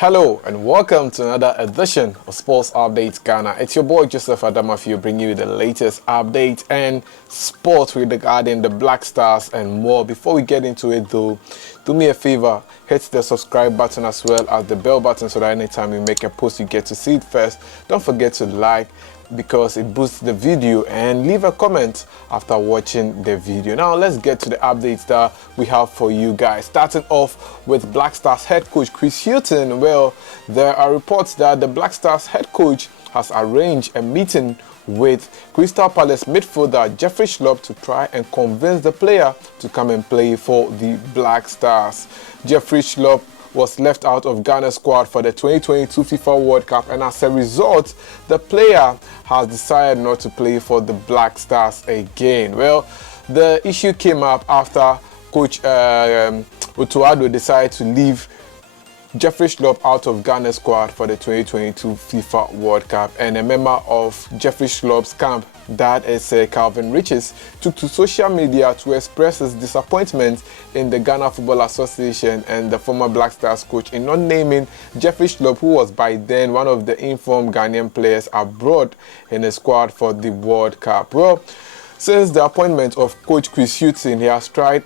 Hello and welcome to another edition of Sports Updates Ghana. It's your boy Joseph Adamafio bringing you the latest updates and sports regarding the Black Stars and more. Before we get into it though, do me a favor, hit the subscribe button as well as the bell button so that anytime we make a post you get to see it first. Don't forget to like because it boosts the video, and leave a comment after watching the video. Now let's get to the updates that we have for you guys. Starting off with Black Stars head coach Chris Hughton. Well, there are reports that the Black Stars head coach has arranged a meeting with Crystal Palace midfielder Jeffrey Schlupp to try and convince the player to come and play for the Black Stars. Jeffrey Schlupp was left out of Ghana's squad for the 2022 FIFA World Cup, and as a result, the player has decided not to play for the Black Stars again. Well, the issue came up after coach Otuado decided to leave Jeffrey Schlupp out of Ghana's squad for the 2022 FIFA World Cup, and a member of Jeffrey Schlupp's camp, that is Calvin Riches, took to social media to express his disappointment in the Ghana Football Association and the former Black Stars coach in not naming Jeffrey Schlupp, who was by then one of the informed Ghanaian players abroad in the squad for the World Cup. Well, since the appointment of coach Chris Hughton, he has tried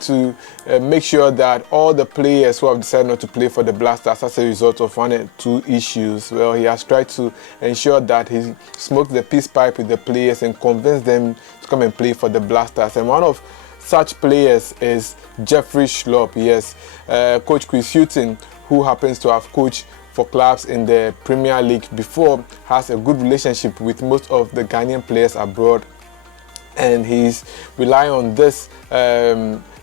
to make sure that all the players who have decided not to play for the Black Stars as a result of one or two issues, well, he has tried to ensure that he smoked the peace pipe with the players and convinced them to come and play for the Black Stars. And one of such players is Jeffrey Schlupp. Yes, coach Chris Hughton, who happens to have coached for clubs in the Premier League before, has a good relationship with most of the Ghanaian players abroad, and he's relying on this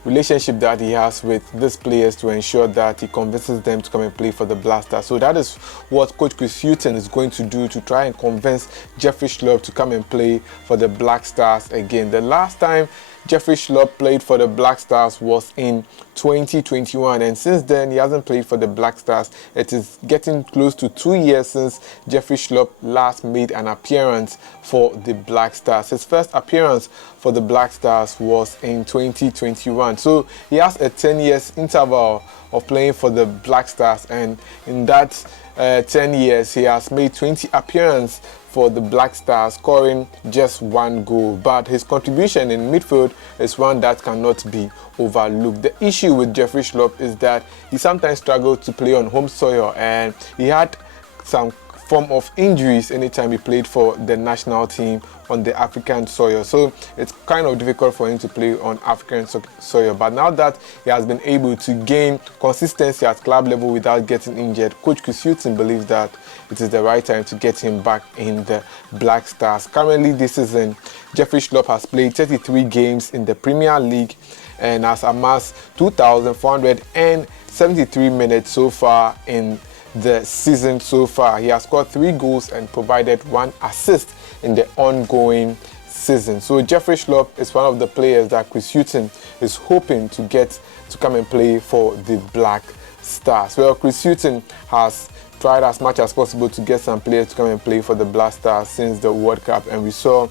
relationship that he has with these players to ensure that he convinces them to come and play for the Black Stars. So that is what coach Chris Hughton is going to do to try and convince Jeffrey Schlupp to come and play for the Black Stars again. The last time Jeffrey Schlupp played for the Black Stars was in 2021, and since then he hasn't played for the Black Stars. It is getting close to 2 years since Jeffrey Schlupp last made an appearance for the Black Stars. His first appearance for the Black Stars was in 2021, so he has a 10 years interval of playing for the Black Stars, and in that 10 years he has made 20 appearances for the Black Stars, scoring just one goal. But his contribution in midfield is one that cannot be overlooked. The issue with Jeffrey Schlupp is that he sometimes struggled to play on home soil, and he had some form of injuries anytime he played for the national team on the African soil. So it's kind of difficult for him to play on African soil. But now that he has been able to gain consistency at club level without getting injured, coach Chris Hughton believes that it is the right time to get him back in the Black Stars. Currently this season, Jeffrey Schlupp has played 33 games in the Premier League and has amassed 2,473 minutes so far in the season so far. He has scored 3 goals and provided 1 assist in the ongoing season. So Jeffrey Schlupp is one of the players that Chris Hughton is hoping to get to come and play for the Black Stars. Well, Chris Hughton has tried as much as possible to get some players to come and play for the Black Stars since the World Cup, and we saw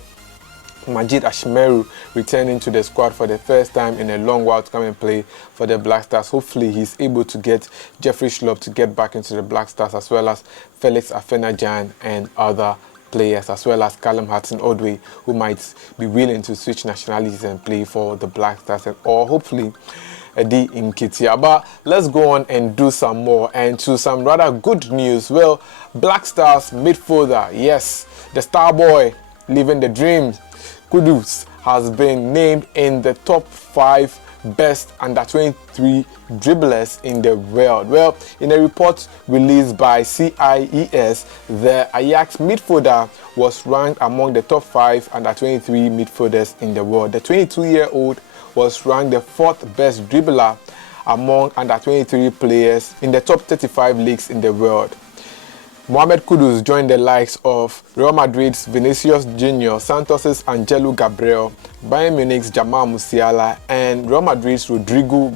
Majid Ashmeru returning to the squad for the first time in a long while to come and play for the Black Stars. Hopefully he's able to get Jeffrey Schlupp to get back into the Black Stars, as well as Felix Afenajan and other players, as well as Callum Hudson-Odoi, who might be willing to switch nationalities and play for the Black Stars, or hopefully Eddie Nketiah. But let's go on and do some more, and to some rather good news. Well, Black Stars midfielder, yes, the star boy living the dream, Kudus, has been named in the top 5 best under-23 dribblers in the world. Well, in a report released by CIES, the Ajax midfielder was ranked among the top 5 under-23 midfielders in the world. The 22-year-old was ranked the 4th best dribbler among under-23 players in the top 35 leagues in the world. Mohamed Kudus joined the likes of Real Madrid's Vinicius Junior, Santos's Angelo Gabriel, Bayern Munich's Jamal Musiala, and Real Madrid's Rodrigo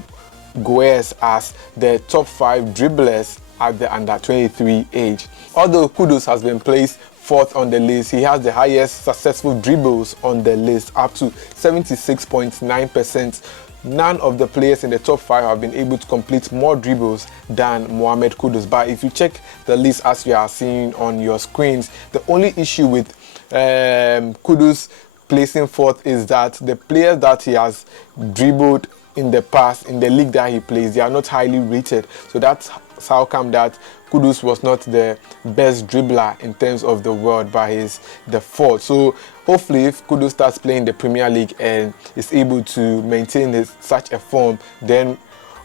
Goes as the top 5 dribblers at the under-23 age. Although Kudus has been placed 4th on the list, he has the highest successful dribbles on the list, up to 76.9% none of the players in the top 5 have been able to complete more dribbles than Mohamed Kudus. But if you check the list as you are seeing on your screens, the only issue with Kudus placing fourth is that the players that he has dribbled in the past in the league that he plays, they are not highly rated. So that's how come that Kudus was not the best dribbler in terms of the world, but he's the fourth. So hopefully if Kudus starts playing the Premier League and is able to maintain such a form, then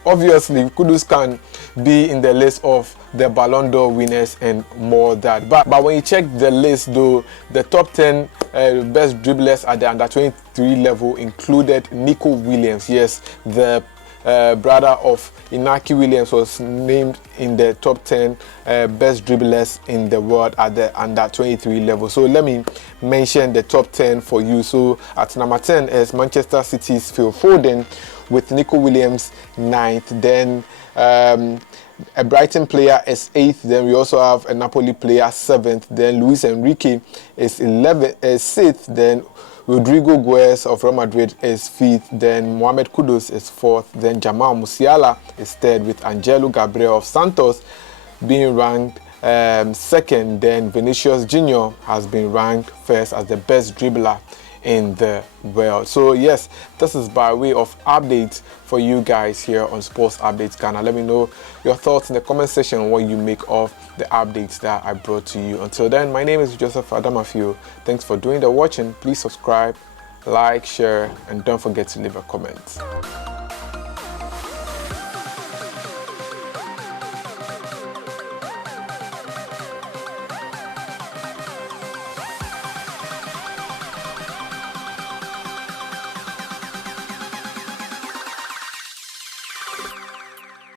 obviously Kudus can be in the list of the Ballon d'Or winners and more that. But when you check the list though, the top 10 best dribblers at the under 23 level included Nico Williams. Yes, the brother of Inaki Williams was named in the top 10 best dribblers in the world at the under 23 level. So let me mention the top 10 for you. So at number 10 is Manchester City's Phil Foden, with Nico Williams 9th. Then a Brighton player is 8th. Then we also have a Napoli player 7th. Then Luis Enrique is 6th. Then Rodrigo Guez of Real Madrid is 5th. Then Mohamed Kudus is 4th. Then Jamal Musiala is 3rd, with Angelo Gabriel of Santos being ranked 2nd. Then Vinicius Junior has been ranked 1st as the best dribbler in the world. So yes, this is by way of updates for you guys here on Sports Updates Ghana. Let me know your thoughts in the comment section on what you make of the updates that I brought to you. Until then, my name is Joseph Adamafio. Thanks for doing the watching. Please subscribe, like, share, and don't forget to leave a comment.